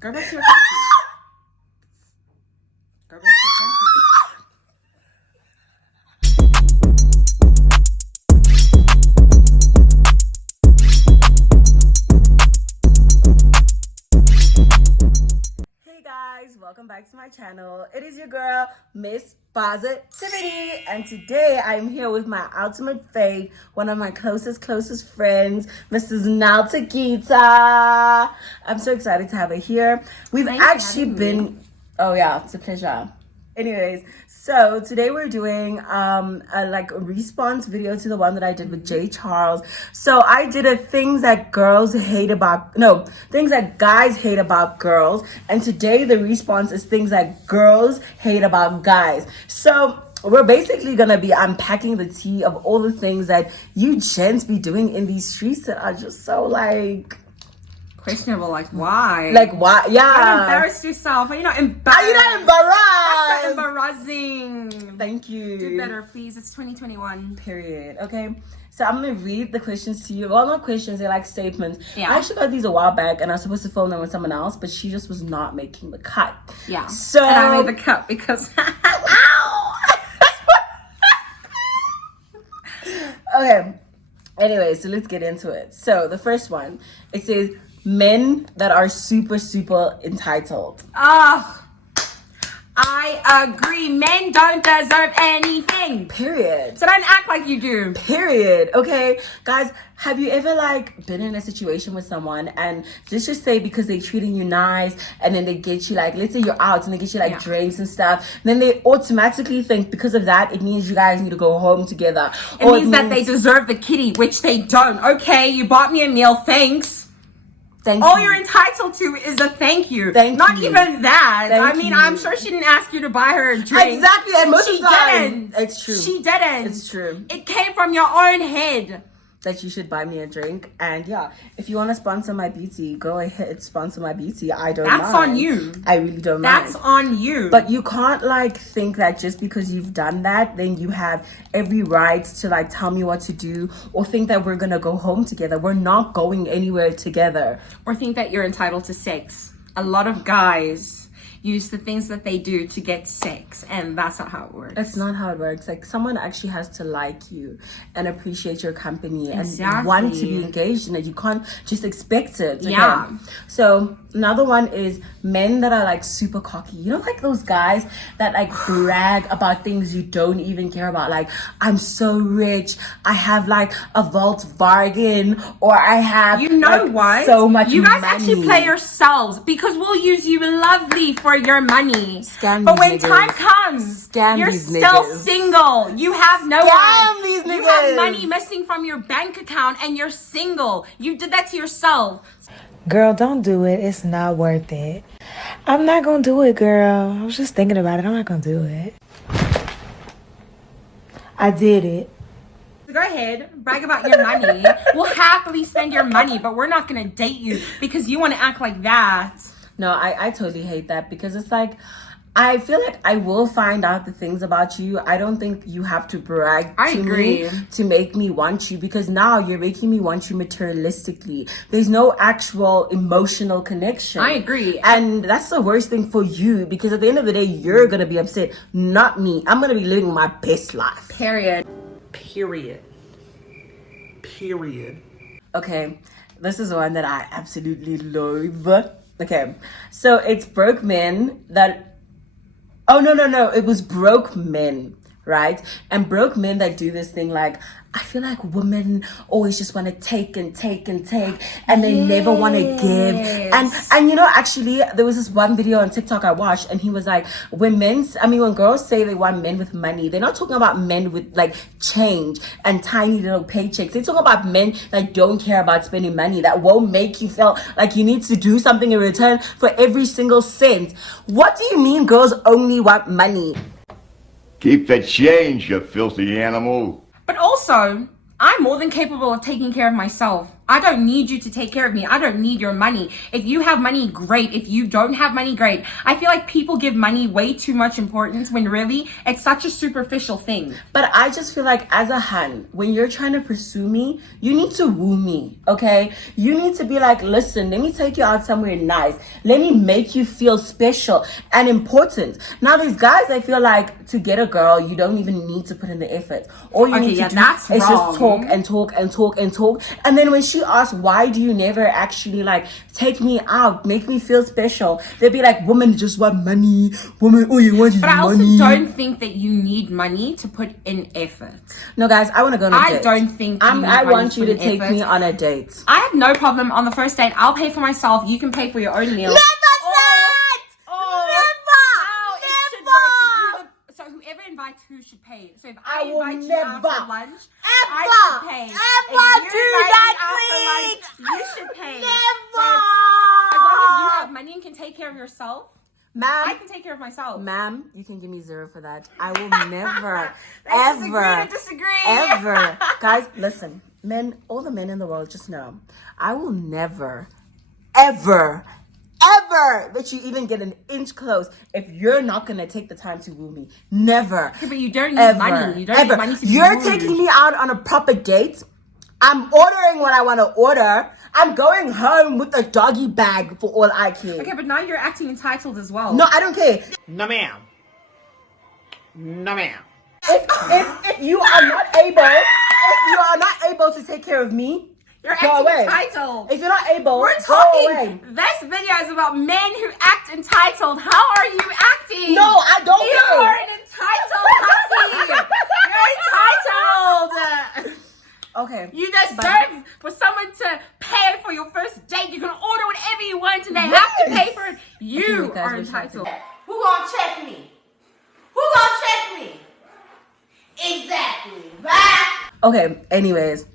Go back to your country. Go back to your country. Hey guys, welcome back to my channel. It is your girl, Miss Positivity, and today I'm here with my ultimate fave, one of my closest friends, Mrs. Nelta. I'm so excited to have her here. We've actually been, oh yeah, it's a pleasure. Anyways, so today we're doing a response video to the one that I did with Jay Charles. So I did things that guys hate about girls, and today the response is things that girls hate about guys. So we're basically gonna be unpacking the tea of all the things that you gents be doing in these streets that are just so questionable. Like why? Why? Yeah. Don't embarrass yourself. Are you not embarrassed? Are you not embarrassed? That's so embarrassing. Thank you. Do better, please. It's 2021. Period. Okay. So I'm gonna read the questions to you. Well, not questions, they're like statements. Yeah. I actually got these a while back and I was supposed to film them with someone else, but she just was not making the cut. Yeah. So and I made the cut because okay. Anyway, so let's get into it. So the first one, it says men that are super entitled. I agree. Men don't deserve anything. Period. So don't act like you do. Period. Okay, guys, have you ever been in a situation with someone and let's just say because they're treating you nice and then they get you let's say you're out and they get you drinks and stuff, then they automatically think because of that it means you guys need to go home together. It means that they deserve the kitty, which they don't. Okay, you bought me a meal, thanks. All you're entitled to is a thank you. Not even that. I'm sure she didn't ask you to buy her a drink. Exactly, and most of the time, didn't. It's true. She didn't. It's true. It came from your own head. That you should buy me a drink. And yeah, if you want to sponsor my beauty, go ahead, sponsor my beauty. I don't mind. That's on you. I really don't mind. That's on you. But you can't think that just because you've done that, then you have every right to tell me what to do or think that we're going to go home together. We're not going anywhere together. Or think that you're entitled to sex. A lot of guys use the things that they do to get sex, and that's not how it works. That's not how it works. Someone actually has to like you and appreciate your company and exactly. want to be engaged in it. You can't just expect it. Okay? Yeah. So another one is men that are super cocky. You know, those guys that brag about things you don't even care about. I'm so rich. I have a Volkswagen, or I have what? So much. You guys money. actually play yourselves because we'll use you lovely for your money. Scam but when niggas. time comes, you're still niggas. single. You have no one. These niggas. You have money missing from your bank account and you're single. You did that to yourself. Girl, don't do it. It's not worth it. I'm not gonna do it, girl. I was just thinking about it. I'm not gonna do it. I did it. Go ahead, brag about your money. We'll happily spend your money, but we're not gonna date you because you want to act like that. No, I totally hate that because it's I feel I will find out the things about you. I don't think you have to brag to me to make me want you, because now you're making me want you materialistically. There's no actual emotional connection. I agree. And that's the worst thing for you, because at the end of the day, you're going to be upset, not me. I'm going to be living my best life. Period. Okay, this is one that I absolutely loathe. Okay, so it's broke men that... Oh, no. It was broke men, right? And broke men that do this thing I feel women always just want to take and take and take, and they never want to give. And actually, there was this one video on TikTok I watched, and he was when girls say they want men with money, they're not talking about men with change and tiny little paychecks. They're talking about men that don't care about spending money, that won't make you feel like you need to do something in return for every single cent. What do you mean girls only want money? Keep the change, you filthy animal. But also, I'm more than capable of taking care of myself. I don't need you to take care of me. I don't need your money. If you have money, great. If you don't have money, great. I feel like people give money way too much importance when really it's such a superficial thing. But I just feel like as a hun, when you're trying to pursue me, you need to woo me, okay? You need to be like, listen, let me take you out somewhere nice. Let me make you feel special and important. Now, these guys, I feel like to get a girl, you don't even need to put in the effort. All you need to do is just talk and talk and talk and talk. And then when she asks, why do you never actually like take me out, make me feel special? They'll be like, women just want money. Women, all you want is money. But I also don't think that you need money to put in effort. No, guys, I want to go on a date. I don't think I want you to take me on a date. I have no problem on the first date. I'll pay for myself. You can pay for your own meal. So whoever invites who should pay. So if I invite you out for lunch, I should pay. You should pay. But as long as you have money and can take care of yourself, ma'am, I can take care of myself. Ma'am, you can give me 0 for that. I will never, ever. Guys, listen. Men, all the men in the world, just know, I will never, ever let you even get an inch close if you're not gonna take the time to woo me. Never. Yeah, but you don't need money. You don't need money to be You're wooed. taking me out on a proper date. I'm ordering what I want to order. I'm going home with a doggy bag for all I care. Okay, but now you're acting entitled as well. No, I don't care. No, ma'am. No, ma'am. If you are not able to take care of me, You're go acting away. entitled. If you're not able, We're go talking. away. This video is about men who act entitled. How are you acting? No, I don't You care. are an entitled hussy. You're entitled. Okay. You deserve for someone to pay for your first date. You can order whatever you want and they have to pay for it. You Okay, guys, are we're entitled. Who gonna check me? Who gonna check me? Exactly. Bye. Okay, anyways.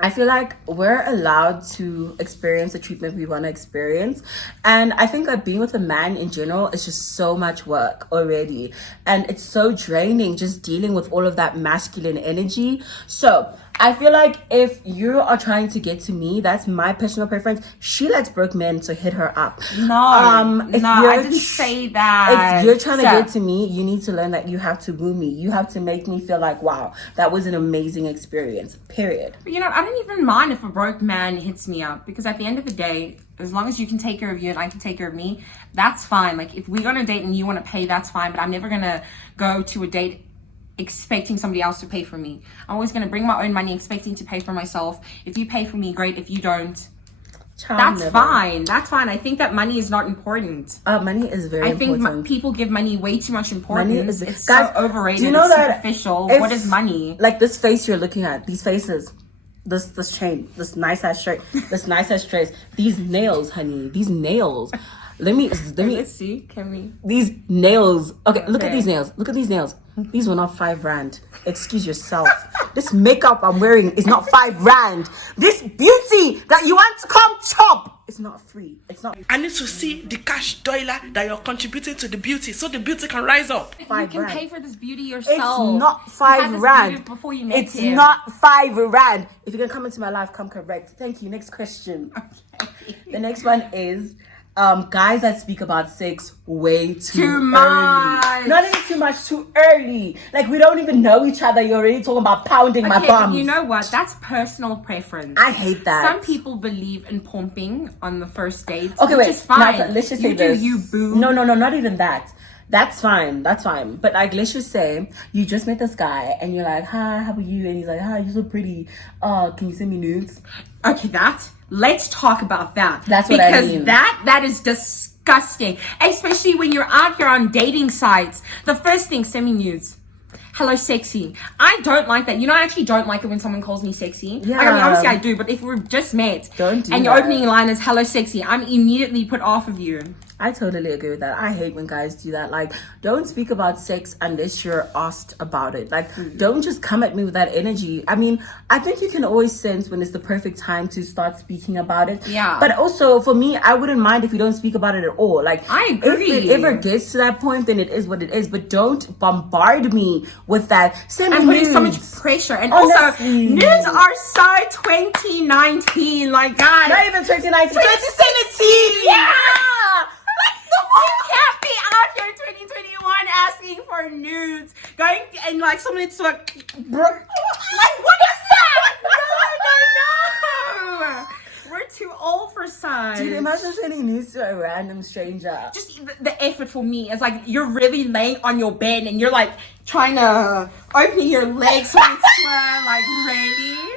I feel like we're allowed to experience the treatment we want to experience. And I think that being with a man in general is just so much work already. And it's so draining just dealing with all of that masculine energy. So I feel like if you are trying to get to me, that's my personal preference. She likes broke men, so hit her up. No, I didn't say that. If you're trying to get to me, you need to learn that you have to woo me. You have to make me feel like, wow, that was an amazing experience, period. But you know, I don't even mind if a broke man hits me up because at the end of the day, as long as you can take care of you and I can take care of me, that's fine. Like if we're gonna date and you want to pay, that's fine. But I'm never gonna go to a date expecting somebody else to pay for me. I'm always gonna bring my own money, expecting to pay for myself. If you pay for me, great. If you don't, that's fine. That's fine. I think that money is not important. Money is very important. I think people give money way too much importance. It's guys, so overrated. Do you know it's that superficial. What is money? Like this face you're looking at, these faces, this chain, this nice ass shirt, this nice ass dress, these nails, honey, these nails. Let's see. Can we? These nails. Okay, look at these nails. Look at these nails. These were not 5 rand. Excuse yourself. This makeup I'm wearing is not 5 rand. This beauty that you want to come chop is not free. It's not. I need to see the cash dollar that you're contributing to the beauty so the beauty can rise up. You can pay for this beauty yourself. It's not 5 rand. Before you met it's him. not 5 rand. If you're gonna come into my life, come correct. Thank you. Next question. Okay. The next one is guys that speak about sex way too much. early. Not even too much, too early. Like we don't even know each other. You're already talking about pounding my bums. You know what? That's personal preference. I hate that. Some people believe in pumping on the first date. Okay, which wait. is fine. Now, let's just say you this. do you, boo. No, not even that. That's fine. But like, let's just say you just met this guy and you're like, hi, how are you? And he's like, hi, you're so pretty. Can you send me nudes? Okay, let's talk about that. That's what I mean. Because that is disgusting. Especially when you're out here on dating sites. The first thing, send me nudes. Hello, sexy. I don't like that. You know, I actually don't like it when someone calls me sexy. Yeah. Like, I mean, obviously I do, but if we're just met Don't do and your that. opening line is hello, sexy, I'm immediately put off of you. I totally agree with that. I hate when guys do that. Like, don't speak about sex unless you're asked about it. Like, don't just come at me with that energy. I mean, I think you can always sense when it's the perfect time to start speaking about it. Yeah. But also, for me, I wouldn't mind if you don't speak about it at all. Like, I agree. if it ever gets to that point, then it is what it is. But don't bombard me with that. Send me I'm putting so nudes. much pressure. And Honestly. also, nudes are so 2019. Like, guys. Not even 2019. 2017. Yeah. You can't be out here 2021 asking for nudes. Going and like someone to like, what is that? No. We're too old for such. Dude, imagine sending news to a random stranger. Just the effort for me is like you're really laying on your bed and you're like trying to open your legs so it's like really.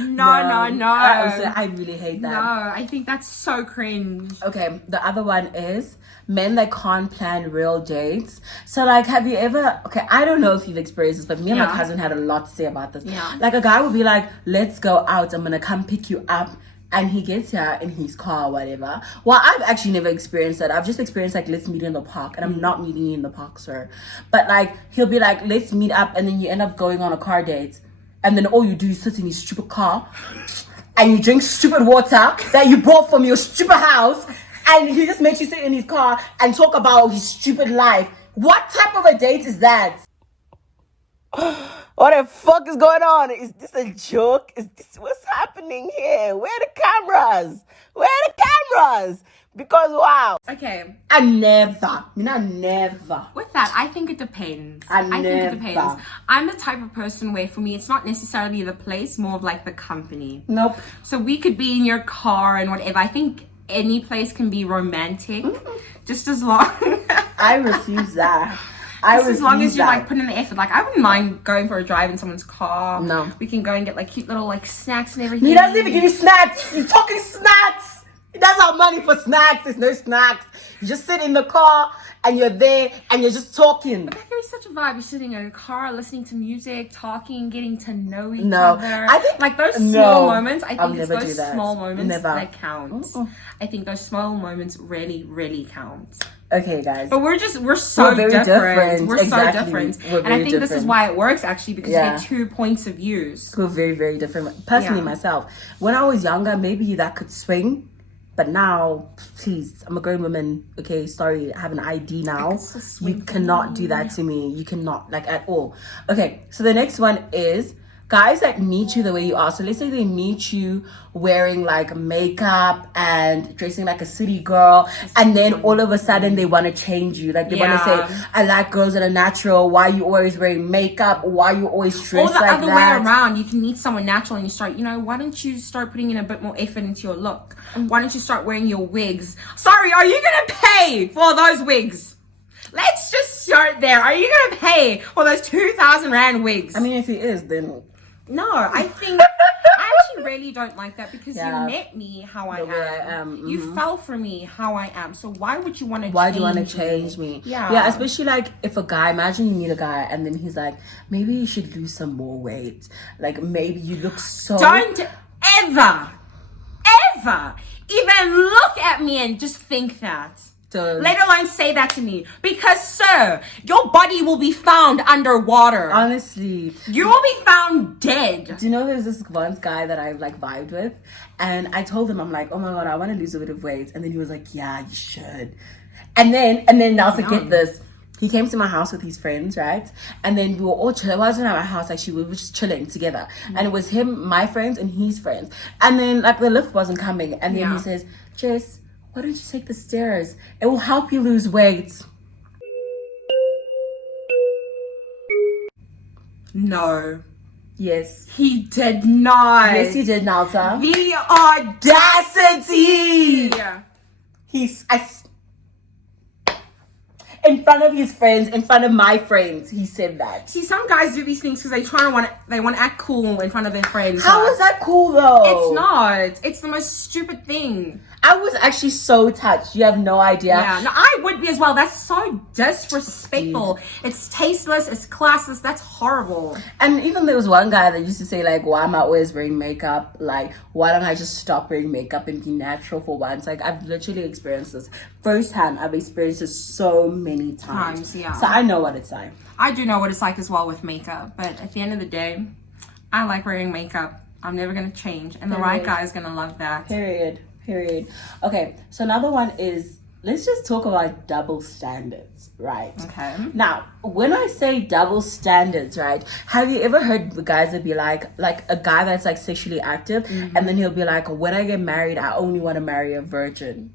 No. I really hate that. No, I think that's so cringe. Okay, the other one is men that can't plan real dates. So, like, have you ever... Okay, I don't know if you've experienced this, but me and my cousin had a lot to say about this. Yeah. Like, a guy would be like, let's go out. I'm going to come pick you up. And he gets here in his car or whatever. Well, I've actually never experienced that. I've just experienced, like, let's meet in the park. And I'm not meeting you in the park, sir. But, like, he'll be like, let's meet up. And then you end up going on a car date. And then all you do is sit in his stupid car and you drink stupid water that you bought from your stupid house, and he just makes you sit in his car and talk about his stupid life. What type of a date is that? What the fuck is going on? Is this a joke? Is this what's happening here? Where are the cameras? Where are the cameras? Because wow. Okay. I never. With that, I think it depends. I think it never. depends. I'm the type of person where for me it's not necessarily the place, more of like the company. Nope. So we could be in your car and whatever. I think any place can be romantic, just as long. I refuse that. Just as long as you like put in the effort. Like I wouldn't mind going for a drive in someone's car. No. We can go and get like cute little like snacks and everything. He doesn't even give you snacks. He's talking snacks. He doesn't have money for snacks. There's no snacks. You just sit in the car and you're there and you're just talking. But that gives such a vibe. You're sitting in a car, listening to music, talking, getting to know each No. other. I think- like those no. small moments. I I'll think it's never do those that. small moments Never. that count. I think those small moments really, really count. Okay, guys. But we're so very different. different. We're Exactly. so different. We're And I very think this is different. why it works actually, because Yeah. you get 2 points of views. We're very, very different. Personally, Yeah. myself, when I was younger, maybe that could swing. But now, please, I'm a grown woman. Okay, sorry, I have an ID now. It's so sweet You cannot do that to me. You cannot, like, at all. Okay, so the next one is guys that meet you the way you are. So let's say they meet you wearing like makeup and dressing like a city girl, and then all of a sudden they want to change you. Like they want to Yeah. say, I like girls that are natural. Why you always wearing makeup? Why you always Or dress the like other that? way around, you can meet someone natural and you start, why don't you start putting in a bit more effort into your look? Why don't you start wearing your wigs? Sorry, are you gonna pay for those wigs? Let's just start there. Are you gonna pay for those 2,000 Rand wigs? I mean, if he is, then no, I think I actually really don't like that because Yeah. you met me how I The way I am. am, You fell for me how I am. So why would you want to? why do you want to change me? Yeah, Especially like if a guy, imagine you meet a guy and then he's like, maybe you should lose some more weight. Like maybe you look so. Don't ever even look at me and just think that. Don't. Let alone say that to me. Because, sir, your body will be found underwater. Honestly, You will be found dead. do you know there's this one guy that I like vibed with, and I told him, I'm like, oh my god, I want to lose a bit of weight, and then he was like, yeah, you should. And then now forget this. He came to my house with his friends, right? And then we were all chilling. It wasn't at my house, actually. We were just chilling together. And it was him, my friends, and his friends. And then, like, the lift wasn't coming. And then he says, Jess, why don't you take the stairs? It will help you lose weight. No. Yes. He did not. Yes, he did, Nelta. The audacity. He's... in front of his friends, in front of my friends. He said that. See, some guys do these things because they want to act cool in front of their friends. How is that cool though? It's not. It's the most stupid thing. I was actually so touched. You have no idea. Yeah, no, I would be as well. That's so disrespectful. It's tasteless. It's classless. That's horrible. And even there was one guy that used to say like, why am I always wearing makeup? Like, why don't I just stop wearing makeup and be natural for once? Like, I've literally experienced this firsthand. I've experienced this so many times. Yeah. So I know what it's like. I do know what it's like as well with makeup. But at the end of the day, I like wearing makeup. I'm never going to change. And the right guy is going to love that. Period. Okay, so another one is, let's just talk about double standards, right? Okay. Now, when I say double standards, right, have you ever heard the guys that be like a guy that's like sexually active, and then he'll be like, when I get married, I only want to marry a virgin.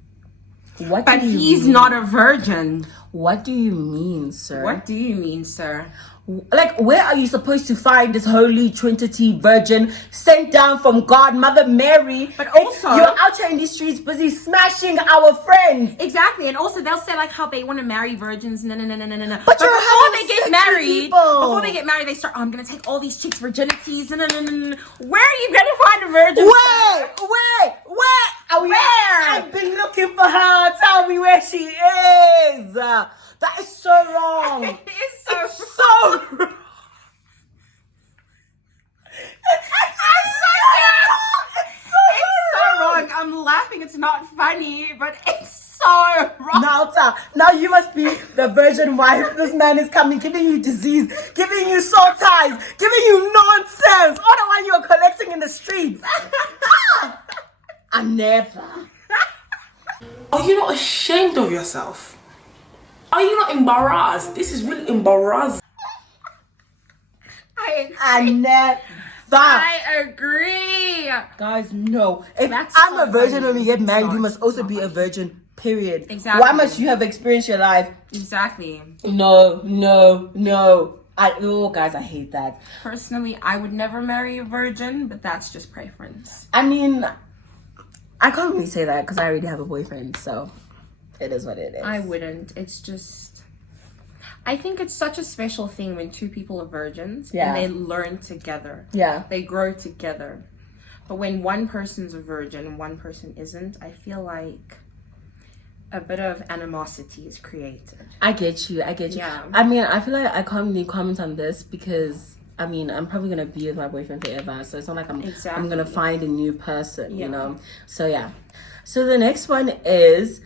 What? But he's not a virgin. What do you mean, sir? What do you mean, sir? Like, where are you supposed to find this holy trinity virgin sent down from God, Mother Mary? But also, you're out here in these streets busy smashing our friends. Exactly, and also they'll say like how they want to marry virgins. No. But before they get married, they start. Oh, I'm gonna take all these chicks' virginities. No. Where are you gonna find a virgin? Where? I've been looking for her. Tell me where she is. That is so wrong. It's so wrong. It's so wrong. I'm laughing. It's not funny, but it's so wrong. Nelta, now you must be the virgin wife. This man is coming, giving you disease, giving you soul ties, giving you nonsense. All the while you're collecting in the streets. I never. Are you not ashamed of yourself? Are you not embarrassed? This is really embarrassing. I never. I agree. Guys, no. If That's I'm so a virgin funny. when we get married, It's you not. must also be a virgin, period. Exactly. Why must you have experienced your life? Exactly. No. Guys, I hate that. Personally, I would never marry a virgin, but that's just preference. I mean, I can't really say that because I already have a boyfriend, so it is what it is. I wouldn't. It's just, I think it's such a special thing when two people are virgins and they learn together. Yeah. They grow together. But when one person's a virgin and one person isn't, I feel like a bit of animosity is created. I get you. Yeah. I mean, I feel like I can't really comment on this because, I mean, I'm probably going to be with my boyfriend forever. So it's not like I'm going to find a new person, you know? So, yeah. So the next one is,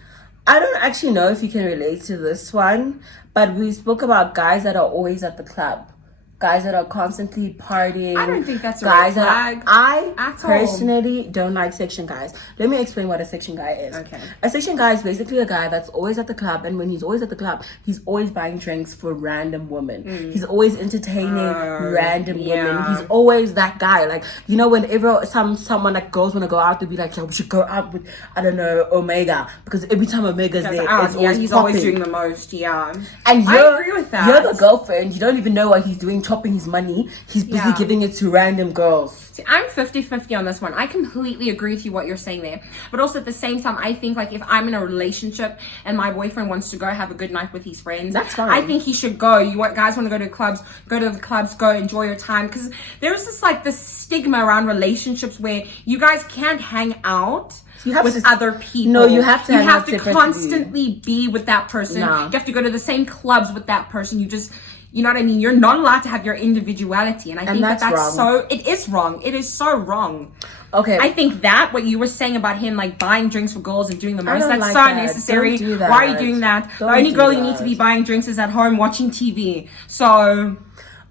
I don't actually know if you can relate to this one, but we spoke about guys that are always at the club. Guys that are constantly partying. I don't think that's a guys red flag I at all. personally don't like section guys. Let me explain what a section guy is. Okay. A section guy is basically a guy that's always at the club, and when he's always at the club, he's always buying drinks for random women. He's always entertaining random women. He's always that guy. Like, you know, whenever someone like girls want to go out, to be like, yo, we should go out with, I don't know, Omega, because every time Omega's there, it's always he's popping. always doing the most. Yeah. And I agree with that. You're the girlfriend. You don't even know what he's doing, chopping his money. He's busy giving it to random girls. See, I'm 50-50 on this one. I completely agree with you what you're saying there. But also at the same time, I think like if I'm in a relationship and my boyfriend wants to go have a good night with his friends, that's fine. I think he should go. Guys want to go to clubs, go to the clubs, go enjoy your time. Because there's this stigma around relationships where you guys can't hang out with other people. No, you have to. You have to constantly be with that person. No. You have to go to the same clubs with that person. You know what I mean? You're not allowed to have your individuality. And I think that's wrong. It is wrong. It is so wrong. Okay. I think that what you were saying about him like buying drinks for girls and doing the most, that's like so that. unnecessary. Don't do that. Why are you doing that? The only girl you need to be buying drinks is at home watching TV. So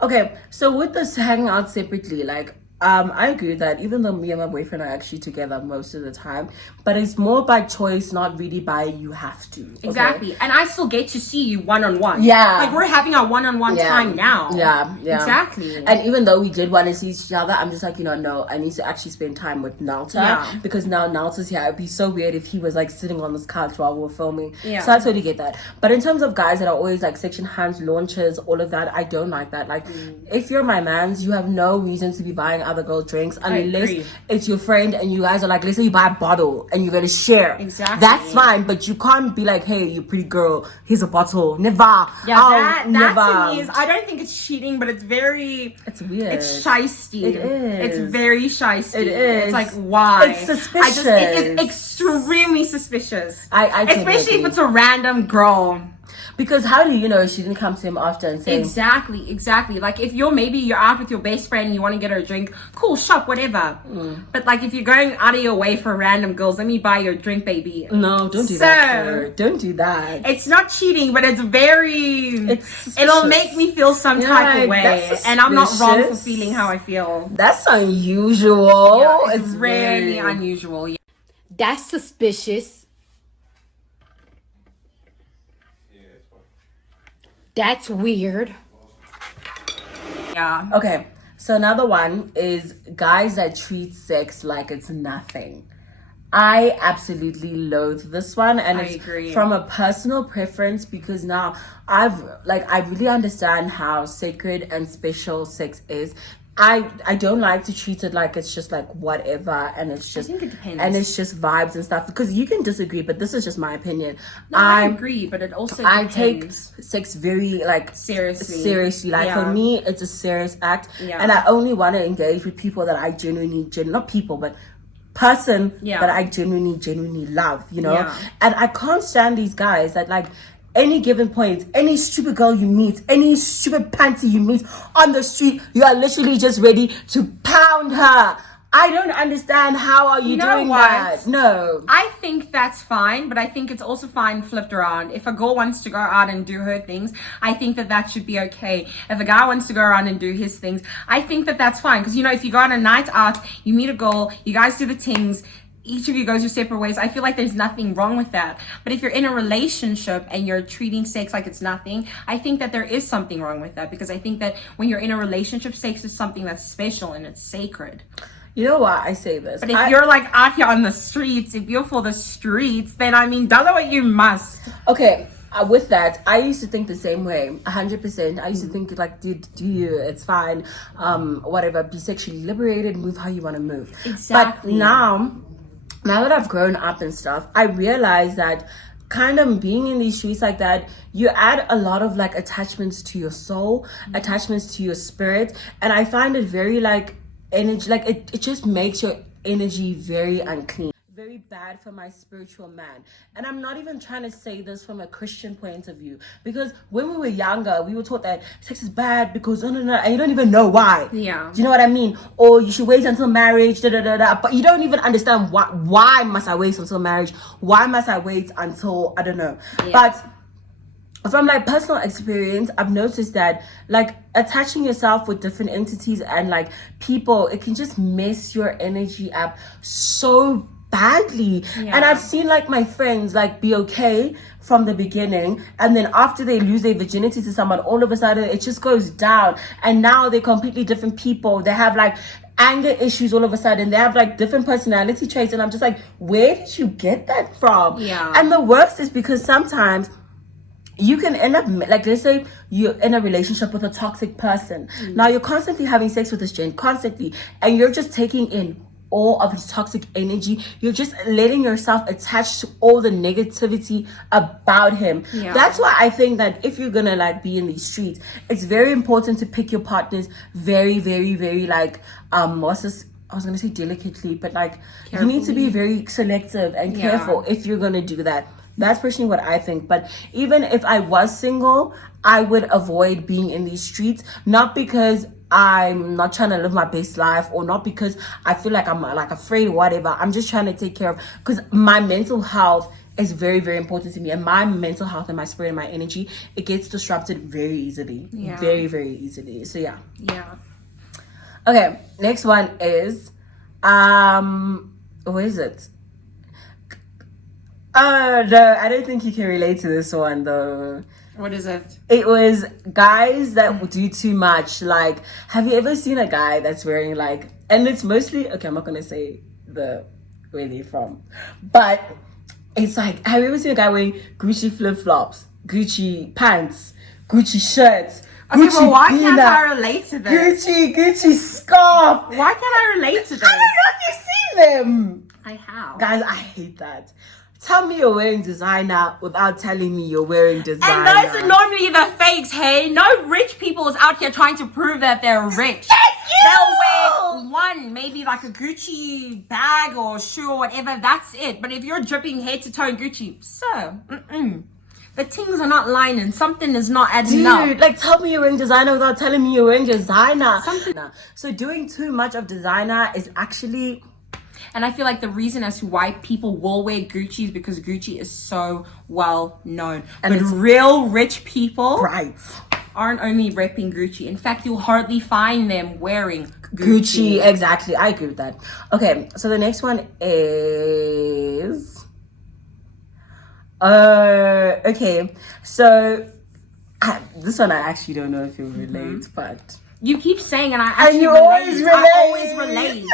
okay, so with this hanging out separately, like I agree with that, even though me and my boyfriend are actually together most of the time, but it's more by choice, not really by you have to. Okay? Exactly. And I still get to see you one-on-one. Yeah. Like we're having our one-on-one time now. Yeah. Exactly. And even though we did want to see each other, I'm just like, no, I need to actually spend time with Nelta because now Nelta's here. It'd be so weird if he was like sitting on this couch while we're filming. Yeah. So I totally get that. But in terms of guys that are always like section hands, launches, all of that, I don't like that. Like if you're my mans, you have no reason to be buying other other girl drinks I unless agree. it's your friend and you guys are like, let's say you buy a bottle and you're gonna share. Exactly. That's fine, but you can't be like, hey, you pretty girl, here's a bottle. Never. Yeah, Oh, that never. to me is, I don't think it's cheating, but it's very, It's weird. it's shysty. It is. It's very shysty. It is. It's like, why? It's suspicious. It is extremely suspicious. I totally Especially if agree. it's a random girl. Because how do you know she didn't come to him after and say, Exactly. Like if you're out with your best friend and you want to get her a drink, cool, shop, whatever. But like if you're going out of your way for random girls, let me buy your drink, baby. no, don't do that, sir. Don't do that. It's not cheating, but it's very. It's It'll suspicious. make me feel some type of Like, way, that's and I'm not wrong for suspicious. feeling how I feel. That's unusual. Yeah, it's really very- unusual. Yeah. That's suspicious. That's weird. Yeah. Okay, so another one is guys that treat sex like it's nothing. I absolutely loathe this one, and I it's agree. from a personal preference because now I really understand how sacred and special sex is. I don't like to treat it like it's just like whatever, and it's just think it depends. and it's just vibes and stuff, because you can disagree, but this is just my opinion. No, I agree, but it also I depends. take sex very like Seriously. like Yeah. for me it's a serious act, Yeah. and I only want to engage with people that I genuinely not people but person Yeah. that I genuinely love, you know. Yeah. And I can't stand these guys that like any given point, any stupid girl you meet, any stupid panty you meet on the street, you are literally just ready to pound her. I don't understand, how are you, You know doing what? that? No. I think that's fine, but I think it's also fine flipped around. If a girl wants to go out and do her things, I think that should be okay. If a guy wants to go around and do his things, I think that's fine. Because, you know, if you go on a night out, you meet a girl, you guys do the things, each of you goes your separate ways, I feel like there's nothing wrong with that. But if you're in a relationship and you're treating sex like it's nothing, I think that there is something wrong with that. Because I think that when you're in a relationship, sex is something that's special and it's sacred. You know why I say this? But if you're like out here on the streets, if you're for the streets, then I mean, dollar what you must. Okay, with that, I used to think the same way, 100%. I used to think like, dude, do you? It's fine. Whatever. Be sexually liberated. Move how you want to move. Exactly. But now that I've grown up and stuff, I realize that kind of being in these streets like that, you add a lot of like attachments to your soul, attachments to your spirit, and I find it very like energy, like it just makes your energy very unclean, very bad for my spiritual man. And I'm not even trying to say this from a Christian point of view, because when we were younger we were taught that sex is bad because no, and you don't even know why. Yeah. Do you know what I mean? Or you should wait until marriage, but you don't even understand why must I wait until marriage, why must I wait until I don't know. But from like personal experience, I've noticed that like attaching yourself with different entities and like people, it can just mess your energy up so badly. And I've seen like my friends like be okay from the beginning, and then after they lose their virginity to someone, all of a sudden it just goes down, and now they're completely different people. They have like anger issues all of a sudden, they have like different personality traits, and I'm just like, where did you get that from? And the worst is because sometimes you can end up, like, let's say you're in a relationship with a toxic person. Now you're constantly having sex with this gent, constantly, and you're just taking in all of his toxic energy. You're just letting yourself attach to all the negativity about him. That's why I think that if you're gonna like be in these streets, it's very important to pick your partners very, very, very like what's this? I was gonna say delicately, but like you need to be very selective and careful if you're gonna do that. That's personally what I think. But even if I was single, I would avoid being in these streets, not because I'm not trying to live my best life, or not because I feel like I'm like afraid or whatever. I'm just trying to take care of, because my mental health is very, very important to me, and my mental health and my spirit and my energy, it gets disrupted very easily. Very, very easily. So yeah. Okay, next one is what is it? No, I don't think you can relate to this one though. What is it? It was guys that do too much. Like, have you ever seen a guy that's wearing like, and it's mostly, okay, I'm not gonna say where they're from, but it's like, have you ever seen a guy wearing Gucci flip-flops, Gucci pants, Gucci shirts, Okay, but why can't I relate to this? Gucci scarf. Why can't I relate to this? Have you seen them? I have. Guys, I hate that. Tell me you're wearing designer without telling me you're wearing designer. And those are normally the fakes, hey? No rich people is out here trying to prove that they're rich. They'll wear one, maybe like a Gucci bag or shoe or whatever, that's it. But if you're dripping head to toe in Gucci, sir, the things are not lining. Something is not adding up. Dude, like tell me you're wearing designer without telling me you're wearing designer. So doing too much of designer is actually... And I feel like the reason as to why people will wear Gucci is because Gucci is so well known. And but real rich people aren't only repping Gucci. In fact, you'll hardly find them wearing Gucci. Exactly. I agree with that. Okay, so the next one is... okay, so this one I actually don't know if you'll relate, but... You keep saying and I actually always relate. I always relate.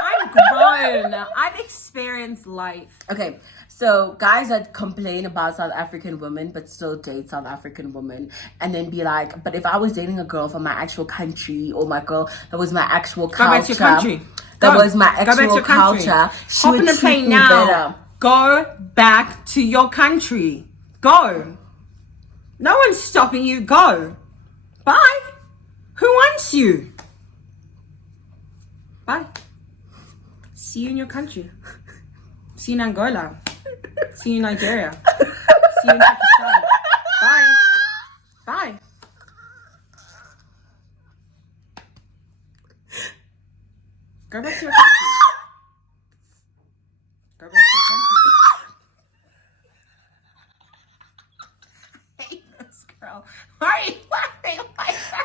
I'm grown. I've experienced life. Okay, so guys that complain about South African women but still date South African women and then be like, but if I was dating a girl from my actual country or my girl that was my actual culture, go back to your country. That was my actual culture, she would treat me better. Go back to your country. Go. No one's stopping you. Go. Bye. Who wants you? Bye. See you in your country. See you in Angola. See you in Nigeria. See you in Pakistan. Bye. Bye. Go back to your country. Go back to your country. I hate this girl. Why are you laughing like that?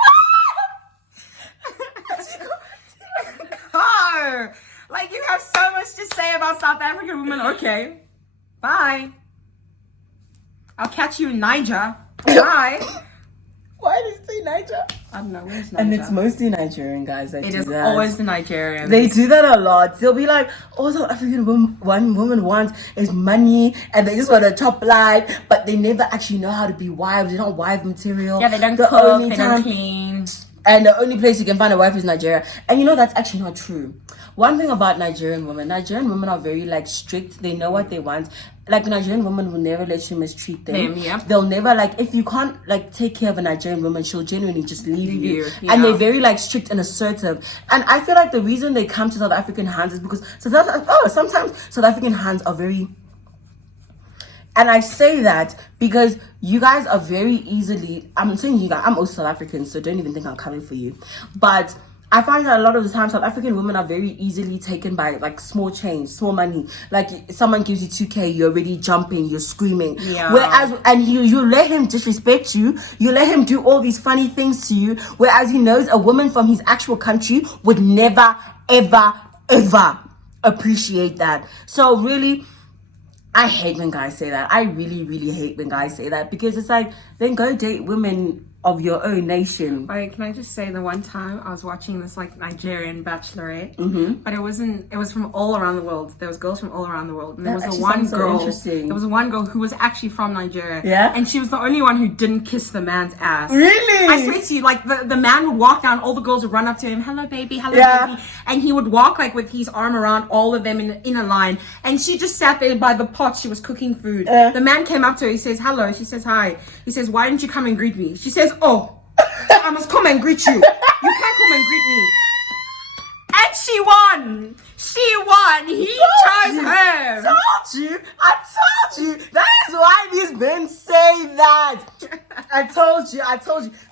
Go! Like, you have so much to say about South African women. Okay. Bye. I'll catch you in Niger. Bye. Why did you say Niger? I don't know. Where's Niger? And it's mostly Nigerian guys that do that. It is always the Nigerians. They do that a lot. They'll be like, all South African woman wants is money and they just want a top line, but they never actually know how to be wives. They're not wife material. Yeah, they don't cook, they don't clean. And the only place you can find a wife is Nigeria. And you know, that's actually not true. One thing about Nigerian women are very like strict. They know what they want. Like Nigerian women will never let you mistreat them. They'll never like, if you can't like take care of a Nigerian woman, she'll genuinely just leave you. Yeah. And they're very like strict and assertive. And I feel like the reason they come to South African hands is because sometimes South African hands are very... And I say that because you guys are very easily... I'm saying you guys, I'm also South African, so don't even think I'm coming for you. But I find that a lot of the time, South African women are very easily taken by like small change, small money. Like someone gives you 2K, you're already jumping, you're screaming. Yeah. Whereas, and you let him disrespect you, you let him do all these funny things to you. Whereas he knows a woman from his actual country would never, ever, ever appreciate that. So really... I hate when guys say that. I really, really hate when guys say that because it's like, then go date women of your own nation. Like, can I just say the one time I was watching this like Nigerian bachelorette, but it was from all around the world. There was girls from all around the world, and there was one girl who was actually from Nigeria. Yeah, and she was the only one who didn't kiss the man's ass. Really? I swear to you, like the man would walk down, all the girls would run up to him, hello baby, baby, and he would walk like with his arm around all of them in a line, and she just sat there by the pot. She was cooking food. The man came up to her. He says hello. She says hi. He says, why didn't you come and greet me? She says, oh, I must come and greet you. You can't come and greet me. And she won. She won. He chose her. I told you. That is why these men say that. I told you.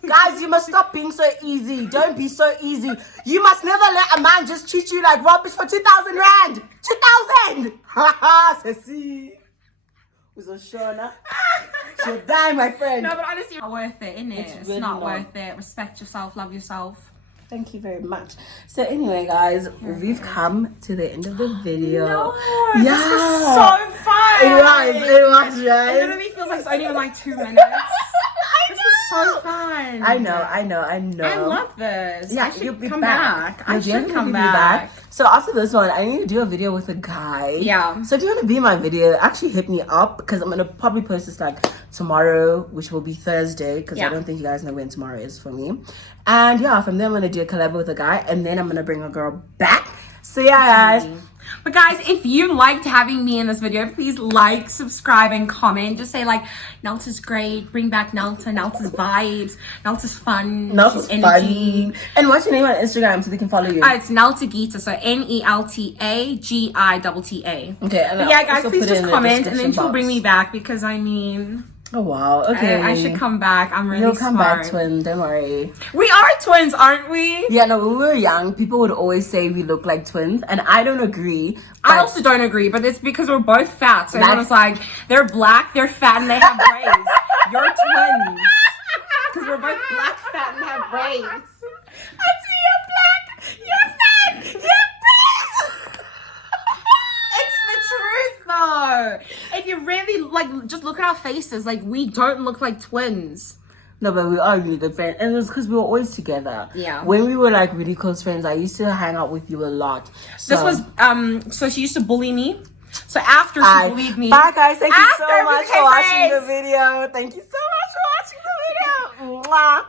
Guys, you must stop being so easy. Don't be so easy. You must never let a man just treat you like rubbish for 2,000 rand. 2,000. Haha, Ceci. She'll die, my friend. No, but honestly, it's not worth it, innit? It's really not worth it. Respect yourself, love yourself. Thank you very much. So anyway, guys, we've come to the end of the video. No, this was so fun. It was, right? It literally feels like it's only been like 2 minutes. This was so fun. I know. I love this. Yeah, I should you'll be come back. back. I You'll should definitely come be back. So after this one, I need to do a video with a guy. Yeah. So if you want to be in my video, actually hit me up because I'm gonna probably post this like tomorrow, which will be Thursday, because I don't think you guys know when tomorrow is for me. And yeah, from there I'm gonna do a collab with a guy, and then I'm gonna bring a girl back. So yeah, guys. But guys, if you liked having me in this video, please like, subscribe, and comment. Just say like, Nelta's great. Bring back Nelta. Nelta's vibes. Nelta's fun. Nelta's energy. fun. And what's your name on Instagram so they can follow you? It's Nelta Gita. So NeltaGita. Okay. And But yeah, guys, please just comment, and then she'll bring me back because I mean. Oh wow. Okay. I should come back. I'm really You'll come smart. back, twin. Don't worry. We are twins, aren't we? Yeah, no, when we were young, people would always say we look like twins, and I don't agree. I but- also don't agree, but it's because we're both fat. So everyone's like, they're black, they're fat, and they have braids. You're twins. Because we're both black, fat, and have braids. I see you're black, you're fat, you're braids. It's the truth, though. If you really, like, just look at our faces. Like, we don't look like twins. No, but we are really good friends, and it was because we were always together. Yeah. When we were like really close friends, I used to hang out with you a lot. So. This was, so she used to bully me. So after she bullied me. Bye, guys. Thank you so After we much became for watching friends. the video. Thank you so much for watching the video. Mwah.